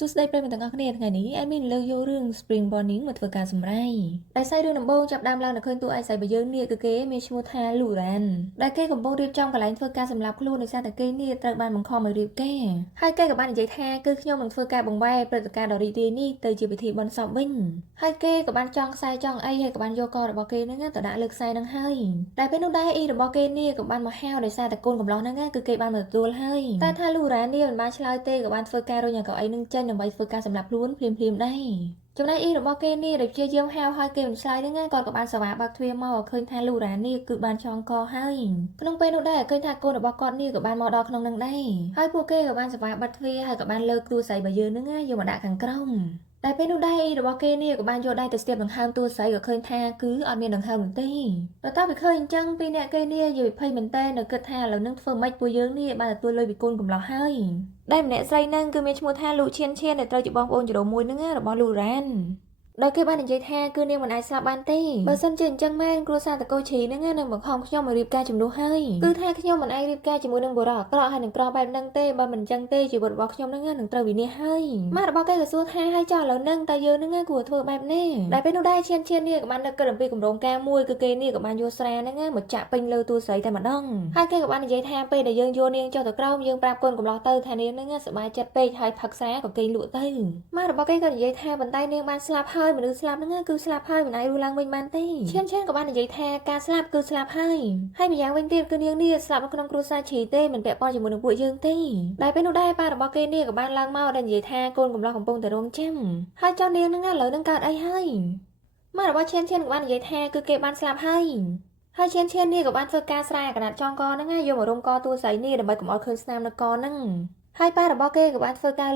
សួស្តីប្រិយមិត្តទាំងអស់គ្នាថ្ងៃនេះអេមីនលើកយករឿង Spring Morning មកធ្វើការសម្ដែងដែលស្អីរឿងដំបូងចាប់ដើមឡើងនៅឃើញតួឯកស្រីរបស់យើងនេះគឺគេមានឈ្មោះថា Luran ដែលគេកំពុងរៀបចំកន្លែងធ្វើការសម្រាប់ខ្លួនដោយសារតែគេនេះត្រូវបានបង្ខំឲ្យរៀបការហើយគេក៏បាននិយាយថាគឺខ្ញុំនឹងធ្វើការបង្វែរព្រឹត្តិការណ៍ដ៏រីករាយនេះទៅជាពិធីបុណ្យសពវិញហើយគេក៏បានចងខ្សែចងអីហើយក៏បានយកករបស់គេហ្នឹងទៅដាក់លើខ្សែហ្នឹងហើយតែពេលនោះដែរអ៊ីរបស់គេនេះក៏បានមកហៅដោយសារតែកូនកំឡោះហ្នឹងគឺគេបានមកទទួលហើយតែថា Luran នេះមិនបានឆ្លើយទេក៏បានធ្វើការរុញឲ្យកៅអីនឹងចេញដើម្បីធ្វើការសម្រាប់ខ្លួនភ្លាមដែរចំណែកអ៊ីរបស់គេនេះដែលជាយាមហៅឲ្យគេមិនឆ្លើយហ្នឹងគាត់ក៏បានសវ៉ាបើកទ្វារមកឃើញថាលូរ៉ានេះគឺបានចងកហើយក្នុងពេលនោះដែរឃើញថាកូនរបស់គាត់នេះក៏បានមកដល់ក្នុងនឹងដែរហើយពួកគេក៏បានសវ៉ាបិទទ្វារហើយក៏បានលើកទូស្រីរបស់យើងហ្នឹងយកមកដាក់ខាងក្រោមតែពេលនោះដែររបស់គេនេះក៏បានយកដៃទៅស្ទាបដង្ហើមតួស្រីក៏ឃើញថាគឺអត់មានដង្ហើមទេបន្ទាប់ពីឃើញអញ្ចឹងពីអ្នកគេនេះនិយាយភ័យមែនតើនៅគិតថាឥឡូវនឹងធ្វើម៉េចពួកយើងនេះបានទទួលលុយពីកូនកំឡោះហើយដែលម្នាក់ស្រីហ្នឹងគឺមានឈ្មោះថាលូឈៀនដែលត្រូវជាបងប្អូនជីដូនមួយហ្នឹងរបស់លូរ៉ានដោយគេបាននិយាយថាគឺនាងមិនអាចស្លាប់បានទេបើសិនជាអញ្ចឹងមែនគ្រួសារតកូឈីហ្នឹងនឹងបង្ខំខ្ញុំឲ្យរៀបការជំនួសហើយគឺថាខ្ញុំមិនអាចរៀបការជាមួយនឹងបុរសអាក្រក់ហើយនឹងក្របែបហ្នឹងទេបើមិនអញ្ចឹងទេជីវិតរបស់ខ្ញុំហ្នឹងនឹងត្រូវវិនាសហើយម៉ាក់របស់គេក៏សួរថាហើយចុះឥឡូវហ្នឹងតើយើងហ្នឹងគួរធ្វើបែបនេះដែលពេលនោះដែរឈៀននេះក៏បាននឹកគិតអំពីគម្រោងការមួយគឺគេនេះក៏បានយកស្រាហ្នឹងមកចាក់ពេញលើតួស្រីតែម្ដងហើយគេក៏បាននិយាយថាពេលដែលយើងយកនាងចុះទៅក្រោមយើងប្រាប់កូនកំឡោះទៅថានាងហ្នឹងសប្បាយចិត្តពេកហើយផឹកស្រាក៏គេលក់ទៅម៉ាក់របស់គេក៏និយាយថាបន្តែនាងបានស្លាប់ហើយមនុស្សស្លាប់ហ្នឹងគឺស្លាប់ហើយមិនអាចរស់ឡើងវិញបានទេឈៀនក៏បាននិយាយថាការស្លាប់គឺស្លាប់ហើយម្យ៉ាងវិញទៀតគឺនាងនេះស្លាប់នៅក្នុងគ្រួសារឈីទេមិនពាក់ព័ន្ធជាមួយនឹងពួកយើងទេដែលពេលនោះដែរប៉ារបស់គេនេះក៏បានឡើងមកដែលនិយាយថាកូនកំឡោះកំពុងតែរងចាំហើយចុះនាងហ្នឹងឥឡូវហ្នឹងកើតអីហើយម៉ាក់របស់ឈៀនក៏បាននិយាយថាគឺគេបានស្លាប់ហើយឈៀននេះក៏បានធ្វើការស្រាកណាត់ចងកហ្នឹងយកមករុំកតួស្រីនេះដើម្បីកុំឲ្យឃើញស្នាមនៅកហ្នឹងហើយប៉ារបស់គេក៏បានធ្វើការ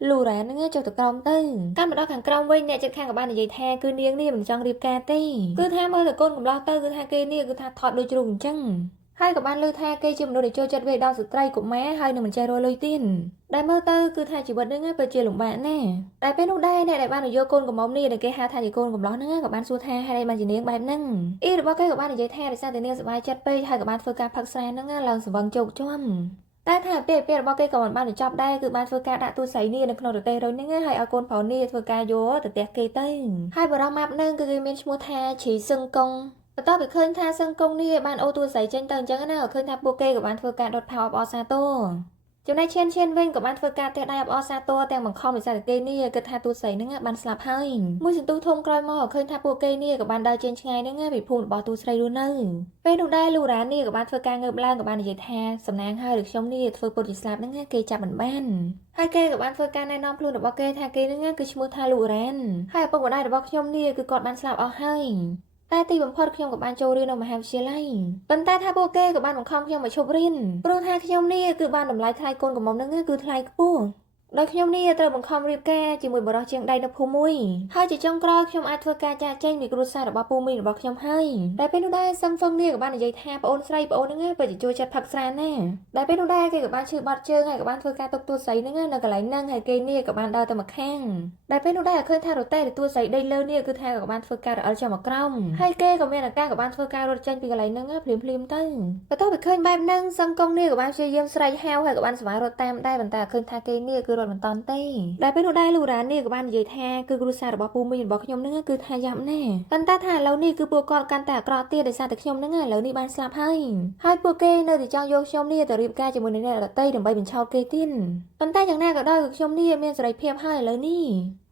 លូរ៉ានហ្នឹងចុះទៅក្រោមទៅកាន់មកដល់ខាងក្រោមវិញអ្នកជិតខាងក៏បាននិយាយថាគឺនាងនេះមិនចង់រៀបការទេគឺថាមើលទៅកូនកំឡោះទៅគឺថាគេនេះគឺថាថតដូចជ្រូកអញ្ចឹងហើយក៏បានលើថាគេជាមនុស្សដែលចូលចិត្តវាយដល់ស្ត្រីកុមារហើយនឹងមិនចេះរកលុយទៀនដែលមើលទៅគឺថាជីវិតហ្នឹងពិតជាលំបាកណាស់តែពេលនោះដែរអ្នកដែលបានយកកូនកំមុំនេះដែលគេហៅថាជាកូនកំឡោះហ្នឹងក៏បានសួរថាហេតុអីបានជានាងបែបហ្នឹងអ៊ីរបស់គេក៏បាននិយាយថាដោយសារតែនាងសប្បាយចិត្តពេកហើយក៏បានធ្វើការផឹកស្រាហ្នឹងឡើងសង្វឹងជោគជាំតែថាពេលរបស់គេក៏មិនបានបញ្ចប់ដែរគឺបានធ្វើការដាក់ទូស័យនេះនៅក្នុងរទេះរុញហ្នឹងហើយឲ្យកូនប្រុសនេះធ្វើការយកទៅផ្ទះគេទៅហើយបរិមាប់ហ្នឹងគឺគេមានឈ្មោះថាឈីសឹងកុងបន្ទាប់ពីឃើញថាសឹងកុងនេះបានអូទូស័យចេញទៅអញ្ចឹងណាក៏ឃើញថាពួកគេក៏បានធ្វើការដុតផៅអបអរសាទរចំណែកឈៀនវិញក៏បានធ្វើការទះដៃអបអរសាទរទាំងបង្ខំដោយសារតែគេនេះគិតថាទូស័យហ្នឹងបានស្លាប់ហើយមួយសន្ទុះធំក្រោយមកឃើញថាពួកគេនេះក៏បានដើរចេញឆ្ងាយហ្នឹងពីភូមិរបស់ទូស្រីរស់នៅពេលនោះដែរលូរ៉ានេះក៏បានធ្វើការងើបឡើងក៏បាននិយាយថាសំណាងហើយឬខ្ញុំនេះធ្វើពុតជាស្លាប់ហ្នឹងគេចាប់មិនបានហើយគេក៏បានធ្វើការណែនាំខ្លួនរបស់គេថាគេហ្នឹងគឺឈ្មោះថាលូរ៉ានហើយឪពុកម្ដាយរបស់ខ្ញុំនេះគឺគាត់បានស្លាប់អស់ហើយតែទីបំផុតខ្ញុំក៏បានចូលរៀននៅមហាវិទ្យាល័យប៉ុន្តែថាពួកគេក៏បានបង្ខំខ្ញុំមកឈប់រៀនព្រោះថាខ្ញុំនេះគឺបានតម្លៃថ្លៃកូនកំមុំហ្នឹងគឺថ្លៃខ្ពស់ដោយខ្ញុំនេះត្រូវបង្ខំរៀបការជាមួយបរិសជាងដៃនៅភូមិមួយហើយជាចុងក្រោយខ្ញុំអាចធ្វើការចាកចេញពីគ្រួសាររបស់ពូមីរបស់ខ្ញុំហើយតែពេលនោះដែរសឹងហ្វឹងនេះក៏បាននិយាយថាប្អូនស្រីប្អូនហ្នឹងពិតជាចូលចិត្តផឹកស្រាណាតែពេលនោះដែរគេក៏បានឈឺបាត់ជើងហើយក៏បានធ្វើការទុកទួស្រីហ្នឹងនៅកន្លែងហ្នឹងហើយគេនេះក៏បានដើរទៅមកខាងតែពេលនោះដែរឃើញថារទេះទួស្រីដីលើនេះគឺថាក៏បានធ្វើការរអិលចូលមកក្រោមហើយគេក៏មានអាការក៏បានធ្វើការរត់ចេញពីកន្លែងហ្នឹងភ្លាមទៅបន្ទាប់ពីឃើញបែបហ្នឹងសឹងកុងនេះក៏បានព្យាយាមស្រែកហៅហើយក៏បានស្វែងរត់តាមដែរប៉ុន្តែឃើញថាគេនេះគឺរត់មិនតាន់ទេដែលពេលនោះដែរលូរ៉ានេះក៏បាននិយាយថាគឺគ្រួសាររបស់ពូមីងរបស់ខ្ញុំហ្នឹងគឺថាយ៉ាប់ណាស់ប៉ុន្តែថាឥឡូវនេះគឺពួកគាត់កាន់តែអាក្រក់ទៀតដោយសារតែខ្ញុំហ្នឹងឥឡូវនេះបានស្លាប់ហើយពួកគេនៅតែចង់យកខ្ញុំនេះទៅរៀបការជាមួយនឹងអ្នកដទៃដើម្បីបញ្ឆោតគេទៀតប៉ុន្តែយ៉ាងណាក៏ដោយគឺខ្ញុំនេះមានសេរីភាពហើយឥឡូវនេះ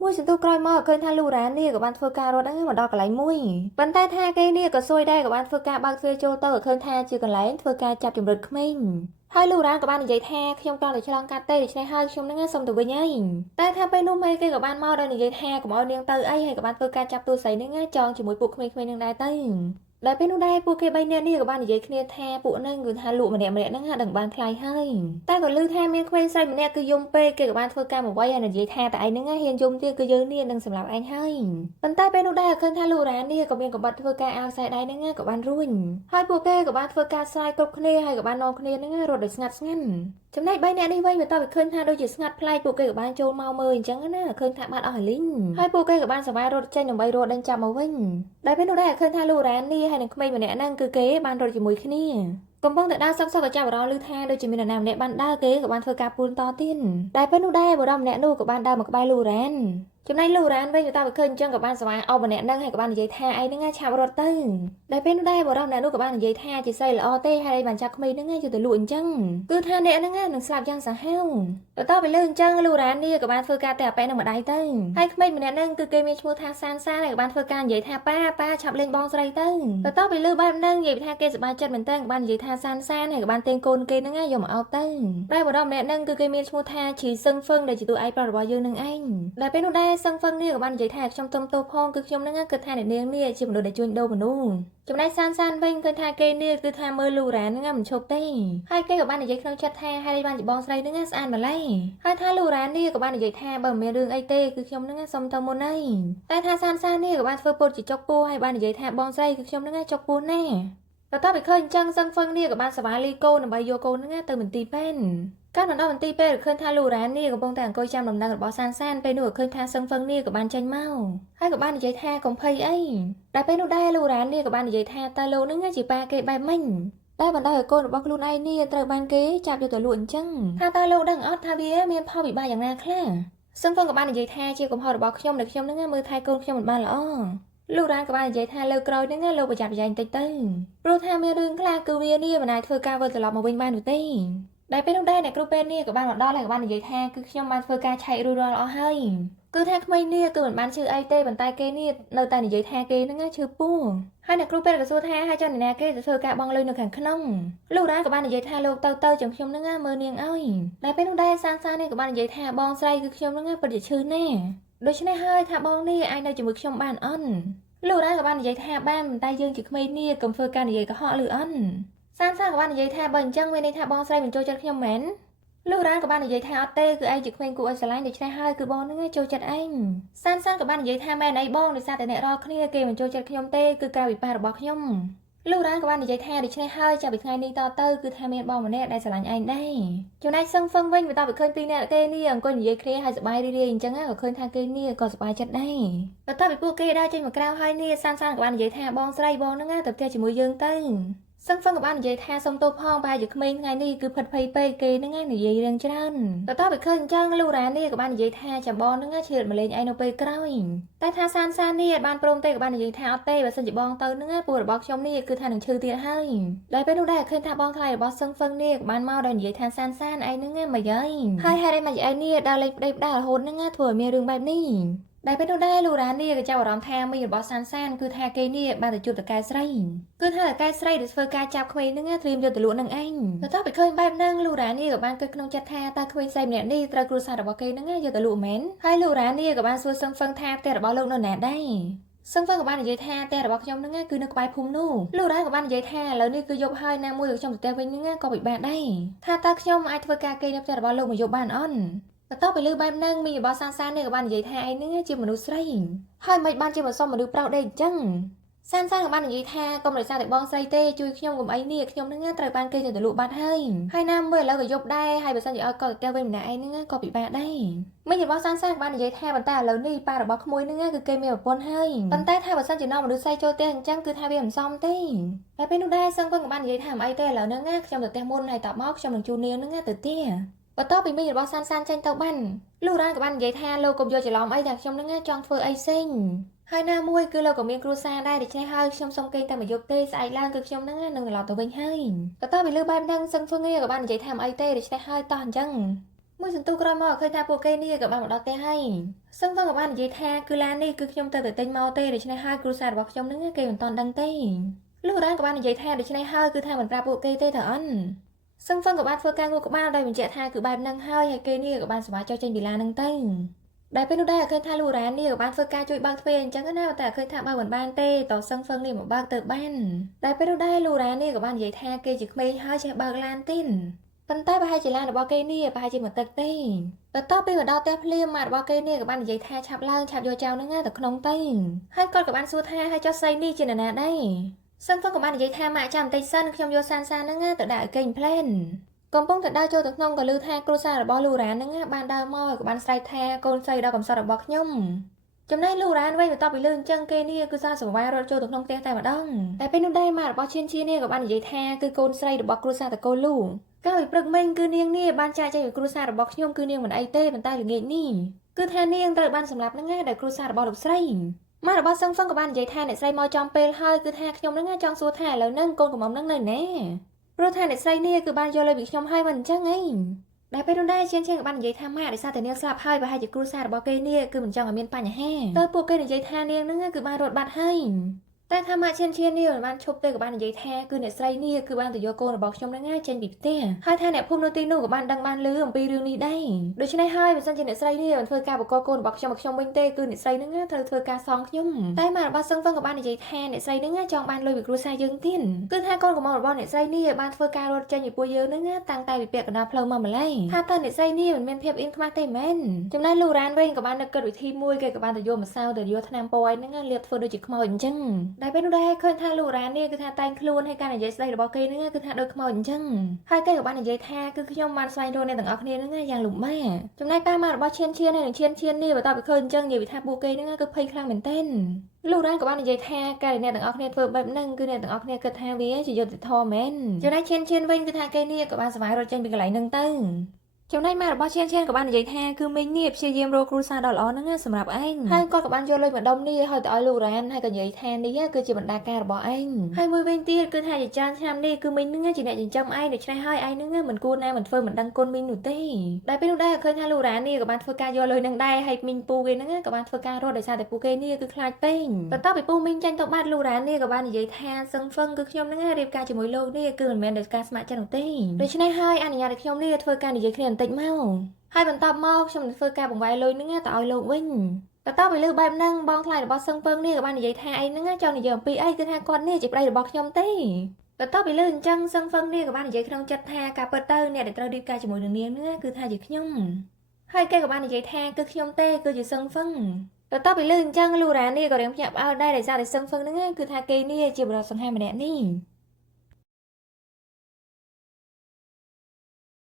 មួយសន្ទុះក្រោយមកឃើញថាលូរ៉ានេះក៏បានធ្វើការរត់ហ្នឹងមកដល់កន្លែងមួយប៉ុន្តែថាគេនេះក៏សួយដែរក៏បានធ្វើការបើកទ្វារចូលទៅឃើញថាជាកន្លែងធ្វើការចាប់ចម្រិតក្មេងហើយលូរ៉ានក៏បាននិយាយថាខ្ញុំគ្រាន់តែឆ្លងកាត់ទេដូច្នេះហើយខ្ញុំនឹងសុំទៅវិញហើយតែថាពេលនោះមេគេក៏បានមកដល់និយាយថាកុំឲ្យនាងទៅអីហើយក៏បានធ្វើការចាប់ទូស្រីនឹងចងជាមួយពួកក្មេងៗនឹងដែរទៅដែលពេលនោះដែរពួកគេ3នាក់នេះក៏បាននិយាយគ្នាថាពួកនឹងគឺថាលក់ម្នាក់ហ្នឹងដឹងបានថ្លៃហើយតែក៏ឮថាមានក្មេងស្រីម្នាក់គឺយំពេកគេក៏បានធ្វើការមកវាយហើយនិយាយថាតែឯងហ្នឹងហ៊ានយំទៀតគឺយើងនេះនឹងសម្រាប់ឯងហើយប៉ុន្តែពេលនោះដែរឃើញថាលូរ៉ានេះក៏មានកំបត់ធ្វើការអាវខ្សែដៃហ្នឹងក៏បានរួញហើយពួកគេក៏បានធ្វើការស្រាយគ្រប់គ្នាហើយក៏បាននាំគ្នាហ្នឹងរត់ដោយស្ងាត់ចំណែក3នាក់នេះវិញបន្ទាប់ពីឃើញថាដូចជាស្ងាត់ប្លែកពួកគេក៏បានចូលមកមើលអញ្ចឹងណាឃើញថាបាត់អស់ហើយលីងហើយពួកគេក៏បានសវ៉ារត់ចេញដើម្បីរត់ដេញចាប់មកវិញដែលពេលនោះដែរឃើញថាលូរ៉ាននេះហើយនឹងក្មេងម្នាក់ហ្នឹងគឺគេបានរត់ជាមួយគ្នា កំពុងតែដើរសឹកសឹកក៏ចាប់អារម្មណ៍ឮថាដូចជាមាននរណាម្នាក់បានដើរគេក៏បានធ្វើការពួនតទៀតតែពេលនោះដែរបុរសម្នាក់នោះក៏បានដើរមកក្បែរលូរ៉ានចំណែកលូរ៉ានវិញវាតើវាឃើញអញ្ចឹងក៏បានស្វែងអោបម្នាក់ហ្នឹងហើយក៏បាននិយាយថាឯងហ្នឹងឆាប់រត់ទៅតែពេលនោះដែរបុរសម្នាក់នោះក៏បាននិយាយថាជាស្រីល្អទេហើយបានចាប់ក្មេងហ្នឹងយកទៅលក់អញ្ចឹងគឺថាអ្នកហ្នឹងនឹងស្លាប់យ៉ាងសាហាវបន្ទាប់ពីលើអញ្ចឹងលូរ៉ាននេះក៏បានធ្វើការតែអាប៉ែនឹងម្ដាយទៅហើយក្មេងម្នាក់ហ្នឹងគឺគេមានឈ្មោះថាសានហើយក៏បានធ្វើការនិយាយថាប៉ាឆាប់លេងបងស្រីទៅបន្ទាប់ពីលើបែបហ្នឹងនិយាយថាគេសប្បាយចិត្តមែនតើក៏បាននិយាយថាសានហើយក៏បានទិញកូនគេហ្នឹងយកមកអោបទៅតែបុរសម្នាក់ហ្នឹងគឺគេមានឈ្មោះថាឈីសឹងហ្វឹងដែលជាតួឯកប្រុសរបស់យើងនឹងឯងដែលពេលនោះដែរសឹងហ្វឹងនេះក៏បាននិយាយថាខ្ញុំទុំតោផងគឺខ្ញុំហ្នឹងគិតថាអ្នកនាងនេះជាមនុស្សដែលជួញដូរមនុស្សចំណែកសានវិញឃើញថាគេនេះគឺថាមើលលូរ៉ានហ្នឹងមិនឈប់ទេហើយគេក៏បាននិយាយក្នុងចិត្តថាហើយបានជាបងស្រីហ្នឹងស្អាតម្ល៉េះហើយថាលូរ៉ាននេះក៏បាននិយាយថាបើមិនមានរឿងអីទេគឺខ្ញុំហ្នឹងសុំទៅមុនហើយតែថាសាននេះក៏បានធ្វើពុតជាចុកពោះហើយបាននិយាយថាបងស្រីគឺខ្ញុំហ្នឹងចុកពោះណាបន្ទាប់ពីឃើញអញ្ចឹងសឹងហ្វឹងនេះក៏បានសវ៉ាលីកូនដើម្បីយកកូនហ្នឹងទៅមន្ទីរពេទ្យកាលមកដល់មន្ទីរពេទ្យឃើញថាលូរ៉ាននេះកំពុងតែអង្គុយចាំដំណឹងរបស់សានពេលនោះឃើញថាសឹងហ្វឹងនេះក៏បានចេញមកហើយក៏បាននិយាយថាកុំភ័យអីតែពេលនោះដែរលូរ៉ាននេះក៏បាននិយាយថាតើលោកនឹងជាប៉ាគេបែបម៉េចតែបណ្ដោះឲ្យកូនរបស់ខ្លួនឯងនេះត្រូវបានគេចាប់យកទៅលក់អញ្ចឹងថាតើលោកដឹងអត់ថាវាមានផលវិបាកយ៉ាងណាខ្លះសឹងហ្វឹងក៏បាននិយាយថាជាកំហុសរបស់ខ្ញុំដែលខ្ញុំនឹងមើលថែកូនខ្ញុំមិនបានល្អលូរ៉ានក៏បាននិយាយថាលើក្រោយហ្នឹងលោកប្រយ័ត្នប្រយែងតិចទៅព្រោះថាមានរឿងខ្លះគឺវានេះមិនអាចធ្វើការវិលត្រឡប់មកវិញបាននោះទេដែលពេលនោះដែរអ្នកគ្រូពេទ្យនេះក៏បានមកដល់ហើយក៏បាននិយាយថាគឺខ្ញុំបានធ្វើការឆែករួចរាល់អស់ហើយគឺថាក្មេងនេះគឺមិនបានឈឺអីទេប៉ុន្តែគេនេះនៅតែនិយាយថាគេហ្នឹងឈឺពោះហើយអ្នកគ្រូពេទ្យក៏សួរថាហើយចុះអ្នកណាគេទៅធ្វើការបងលុយនៅខាងក្នុងលូរ៉ានក៏បាននិយាយថាលោកទៅចឹងខ្ញុំហ្នឹងមើលនាងឲ្យដែលពេលនោះដែរសាននេះក៏បាននិយាយថាបងស្រីគឺខ្ញុំហ្នឹងពិតជាឈឺណាស់ដូច្នេះហើយថាបងនេះអាចនៅជាមួយខ្ញុំបានអន់លូរ៉ានក៏បាននិយាយថាបានតែយើងជាក្មេងនេះកុំធ្វើការនិយាយកុហកឬអន់សានក៏បាននិយាយថាបើអញ្ចឹងមានន័យថាបងស្រីមិនចូលចិត្តខ្ញុំមែនលូរ៉ានក៏បាននិយាយថាអត់ទេគឺឯងជាក្មេងគួរឲ្យស្រឡាញ់ដូច្នេះហើយគឺបងនឹងចូលចិត្តឯងសានក៏បាននិយាយថាមែនអីបងដោយសារតែអ្នករកគ្នាគេមិនចូលចិត្តខ្ញុំទេគឺការវិបាករបស់ខ្ញុំលូរ៉ានក៏បាននិយាយថាដូច្នេះហើយចាប់ពីថ្ងៃនេះតទៅគឺថាមានបងម្នាក់ដែលស្រឡាញ់ឯងដែរចំណែកសឹងហ្វឹងវិញបន្ទាប់ពីឃើញពីរនាក់គេនេះអង្គុយនិយាយគ្នាហើយសប្បាយរីករាយអញ្ចឹងក៏ឃើញថាគេនេះក៏សប្បាយចិត្តដែរបន្ទាប់ពីពួកគេដើរចេញមកក្រៅហើយនេះសានក៏បាននិយាយថាបងស្រីបងនឹងទៅផ្ទះជាមួយយើងទៅសឹងហ្វឹងក៏បាននិយាយថាសុំទោសផងប្រហែលជាក្មេងថ្ងៃនេះគឺផិតភ័យពេកគេនឹងនិយាយរឿងច្រើនបន្ទាប់ពីឃើញអញ្ចឹងលូរ៉ាននេះក៏បាននិយាយថាចាំបងនឹងឈឺម្លេងឯងនៅពេលក្រោយតែថាសាននេះបានព្រមទេក៏បាននិយាយថាអត់ទេបើសិនជាបងទៅនឹងពូរបស់ខ្ញុំនេះគឺថានឹងឈឺទៀតហើយដែលពេលនោះដែរឃើញថាបងថ្លៃរបស់សឹងហ្វឹងនេះក៏បានមកដល់និយាយថាសានឯងនឹងមិនហើយហេតុអីមកឯងនេះដើរលេងប្តេផ្ដាល់រហូតនឹងធ្វើឲ្យមានរឿងបែបនេះដែលពេលនោះដែរលូរ៉ាននេះក៏ចាប់អារម្មណ៍ថាមីរបស់សានគឺថាគេនេះបានទៅជួបតកែស្រីគឺថាតកែស្រីដែលធ្វើការចាប់ក្មេងនឹងត្រៀមយកទៅលក់នឹងឯងបន្ទាប់ពីឃើញបែបហ្នឹងលូរ៉ាននេះក៏បានគិតក្នុងចិត្តថាតើក្មេងស្រីម្នាក់នេះត្រូវគ្រួសាររបស់គេនឹងយកទៅលក់មែនហើយលូរ៉ាននេះក៏បានសួរសឹងហ្វឹងថាផ្ទះរបស់លោកនៅណាដែរសឹងហ្វឹងក៏បាននិយាយថាផ្ទះរបស់ខ្ញុំនឹងគឺនៅក្បែរភូមិនោះលូរ៉ានក៏បាននិយាយថាឥឡូវនេះគឺយប់ហើយណាមួយក៏ខ្ញុំទៅផ្ទះវិញនឹងក៏ពិបាកដែរថាតើខ្ញុំអាចធ្វើការគេនៅផ្ទះរបស់លោកមួយយប់បានអត់បន្ទាប់ពីលើបែបហ្នឹងមីរបស់សាននេះក៏បាននិយាយថាឯងនឹងជាមនុស្សស្រីហើយមិនបានជាមិនសមមនុស្សប្រុសដែរអញ្ចឹងសានក៏បាននិយាយថាកុំរសារតែបងស្រីទេជួយខ្ញុំកុំអីនេះខ្ញុំនឹងត្រូវបានគេទៅលក់បាត់ហើយណាមួយឥឡូវក៏យប់ដែរហើយបើសិនជាឲ្យកូនទៅផ្ទះវិញម្នាក់ឯងនឹងក៏ពិបាកដែរមីរបស់សានក៏បាននិយាយថាប៉ុន្តែឥឡូវនេះប៉ារបស់ក្មួយនឹងគឺគេមានប្រពន្ធហើយប៉ុន្តែថាបើសិនជានាំមនុស្សស្រីចូលផ្ទះអញ្ចឹងគឺថាវាមិនសមទេតែពេលនោះដែរសឹងក៏បាននិយាយថាមិនអីទេឥឡូវហ្នឹងខ្ញុំទៅផ្ទះមុនហើយតបមកខ្ញុំនឹងជួននាងនឹងទៅផ្ទះបន្ទាប់ពីមីរបស់សានចេញទៅបានលូរ៉ានក៏បាននិយាយថាលោកកុំយកច្រឡំអីថាខ្ញុំនឹងចង់ធ្វើអីផ្សេងហើយណាមួយគឺលោកក៏មានគ្រួសារដែរដូច្នេះហើយខ្ញុំសុំគេតែមកយកទេស្អែកឡើងគឺខ្ញុំនឹងត្រឡប់ទៅវិញហើយបន្ទាប់ពីលើបែបហ្នឹងសឹងហ្វឹងក៏បាននិយាយថាមិនអីទេដូច្នេះហើយតោះអញ្ចឹងមួយសន្ទុះក្រោយមកឃើញថាពួកគេនេះក៏បានមកដល់ផ្ទះហើយសឹងហ្វឹងក៏បាននិយាយថាគឺឡាននេះគឺខ្ញុំទៅទិញមកទេដូច្នេះហើយគ្រួសាររបស់ខ្ញុំនឹងគេមិនទាន់ដឹងទេលូរ៉ានក៏បាននិយាយថាដូច្នេះហើយគឺថាមិនប្រាប់ពួកគេទេតើអន់សឹងហ្វឹងក៏បានធ្វើការងូក្បាលដោយបញ្ជាក់ថាគឺបែបហ្នឹងហើយគេនេះក៏បានសប្បាយចុះចេញពីឡានហ្នឹងទៅដែលពេលនោះដែរឃើញថាលូរ៉ាននេះក៏បានធ្វើការជួយបើកទ្វារអញ្ចឹងណាតែឃើញថាបើមិនបានទេតសឹងហ្វឹងនេះមកបើកទៅបានតែពេលនោះដែរលូរ៉ាននេះក៏បាននិយាយថាគេជាក្មេងហើយចេះបើកឡានទៀតប៉ុន្តែប្រហែលជាឡានរបស់គេនេះប្រហែលជាមិនទឹកទេបន្ទាប់ពីមកដល់ផ្ទះភ្លាមម៉ាក់របស់គេនេះក៏បាននិយាយថាឆាប់ឡើងឆាប់យកចៅហ្នឹងទៅក្នុងទៅហើយគាត់ក៏បានសួរថាហើយចុះស្រីនេះជានរណាដែរសឹងហ្វឹងក៏បាននិយាយថាម៉ាក់ចាំបន្តិចសិនខ្ញុំយកសានហ្នឹងទៅដាក់ឲ្យគេងផ្លែនកំពុងតែដើរចូលទៅក្នុងក៏ឮថាគ្រួសាររបស់លូរ៉ានហ្នឹងបានដើរមកហើយក៏បានស្រែកថាកូនស្រីដ៏កំសត់របស់ខ្ញុំ ចំណែកលោករ៉ានវិញបន្ទាប់ពីលើអញ្ចឹងគេនេះគឺសារសង្វាររត់ចូលទៅក្នុងផ្ទះតែម្ដងតែពេលនោះដែរម៉ាក់របស់ឈៀនឈៀននេះក៏បាននិយាយថាគឺកូនស្រីរបស់គ្រួសារតកូលលូកាលពីព្រឹកមិញគឺនាងនេះបានចាកចេញពីគ្រួសាររបស់ខ្ញុំគឺនាងមិនអីទេប៉ុន្តែល្ងាចនេះគឺថានាងត្រូវបានសម្លាប់ហ្នឹងឯងដោយគ្រួសាររបស់លោកស្រីម៉ាក់របស់សឹងហ្វឹងក៏បាននិយាយថាអ្នកស្រីមកចំពេលហើយគឺថាខ្ញុំហ្នឹងចង់សួរថាឥឡូវហ្នឹងកូនកំមុំហ្នឹងនៅណាព្រោះថាអ្នកស្រីនេះគឺបានយកលុយពីខ្ញុំហើយមិនអញ្ចឹងឯងដែលពេលនោះដែរឈៀនឈៀនក៏បាននិយាយថាម៉ាក់ដោយសារតែនាងស្លាប់ហើយប្រហែលជាគ្រួសាររបស់គេនេះគឺមិនចង់ឲ្យមានបញ្ហាទៅពួកគេនិយាយថានាងហ្នឹងគឺបានរត់បាត់ហើយតែថាម៉ាក់ឈៀនឈៀននេះមិនបានឈប់ទេក៏បាននិយាយថាគឺអ្នកស្រីនេះគឺបានទៅយកកូនរបស់ខ្ញុំហ្នឹងចេញពីផ្ទះហើយថាអ្នកភូមិនៅទីនោះក៏បានដឹងបានឮអំពីរឿងនេះដែរដូច្នេះហើយបើសិនជាអ្នកស្រីនេះមិនធ្វើការបកកូនរបស់ខ្ញុំវិញទេគឺអ្នកស្រីហ្នឹងត្រូវធ្វើការសងខ្ញុំតែម៉ាក់របស់សឹងហ្វឹងក៏បាននិយាយថាអ្នកស្រីហ្នឹងចង់បានលុយពីគ្រួសារយើងទៀតគឺថាកូនកំមុំរបស់អ្នកស្រីនេះបានធ្វើការរត់ចេញពីពួកយើងហ្នឹងតាំងតែពីពាក់កណ្ដាលផ្លូវមកម្ល៉េះថាតើអ្នកស្រីនេះមិនមានភាពអៀនខ្មាស់ទេមែនចំណែកលោករ៉ានវិញក៏បាននឹកគិតវិធីមួយគេក៏បានទៅយកម្សៅទៅយកថ្នាំពណ៌ហ្នឹងលាបធ្វើដូចជាខ្មោចអញ្ចឹងដែលពេលនោះដែរឃើញថាលោករ៉ាននេះគឺថាតែងខ្លួនហើយការនិយាយស្ដីរបស់គេហ្នឹងគឺថាដូចខ្មោចអញ្ចឹងហើយគេក៏បាននិយាយថាគឺខ្ញុំបានស្វែងរកអ្នកទាំងអស់គ្នាហ្នឹងយ៉ាងលំបាកចំណែកប៉ាម៉ាក់របស់ឈៀនឈៀនហើយនឹងឈៀនឈៀននេះបន្ទាប់ពីឃើញអញ្ចឹងនិយាយថាពួកគេហ្នឹងគឺភ័យខ្លាំងមែនទែនលោករ៉ានក៏បាននិយាយថាការដែលអ្នកទាំងអស់គ្នាធ្វើបែបហ្នឹងគឺអ្នកទាំងអស់គ្នាគិតថាវាជាយុត្តិធម៌មែនចំណែកឈៀនឈៀនវិញគឺថាគេនេះក៏បានស្វែងរកចេញពីកន្លែងហ្នឹងទៅចំណែកម៉ាក់របស់ឈៀនឈៀនក៏បាននិយាយថាគឺមីងនេះព្យាយាមរកគ្រូសាដ៏ល្អហ្នឹងសម្រាប់ឯងហើយគាត់ក៏បានយកលុយម្ដុំនេះឲ្យទៅឲ្យលោករ៉ានហើយក៏និយាយថានេះគឺជាបណ្ដាការរបស់ឯងហើយមួយវិញទៀតគឺថាជាច្រើនឆ្នាំនេះគឺមីងហ្នឹងជាអ្នកចិញ្ចឹមឯងដូច្នេះហើយឯងហ្នឹងមិនគួរណាមិនធ្វើមិនដឹងគុណមីងនោះទេដែលពេលនោះដែរឃើញថាលោករ៉ាននេះក៏បានធ្វើការយកលុយហ្នឹងដែរហើយមីងពូគេហ្នឹងក៏បានធ្វើការរត់ដោយសារតែពូគេនេះគឺខ្លាចពេកបន្ទាប់ពីពូមីងចាញ់ទៅបាត់លោករ៉ាននេះក៏បាននិយាយថាសឹងហ្វឹងគឺខ្ញុំហ្នឹងរៀបការជាមួយលោកនេះគឺមិនមែនដោយការស្ម័គ្រចិត្តនោះទេដូច្នេះហើយអនុញ្ញាតឲ្យខ្ញុំនេះធ្វើការនិយាយគ្នាបន្តិចមកហើយបន្ទាប់មកខ្ញុំនឹងធ្វើការបង្វែរលុយហ្នឹងទៅឲ្យលោកវិញបន្ទាប់ពីលើបែបហ្នឹងបងថ្លៃរបស់សឹងពឹងនេះក៏បាននិយាយថាឯងហ្នឹងចង់និយាយអំពីអីគឺថាគាត់នេះជាប្តីរបស់ខ្ញុំទេបន្ទាប់ពីលើអញ្ចឹងសឹងពឹងនេះក៏បាននិយាយក្នុងចិត្តថាការពិតទៅអ្នកដែលត្រូវរៀបការជាមួយនឹងនាងហ្នឹងគឺថាជាខ្ញុំហើយគេក៏បាននិយាយថាគឺខ្ញុំទេគឺជាសឹងពឹងបន្ទាប់ពីលើអញ្ចឹងលោករ៉ានេះក៏រៀងភ្ញាក់ផ្អើលដែរដោយសារតែសឹងពឹងហ្នឹងគឺថាគេនេះជាបរិយាសង្ហាម្នាក់នេះ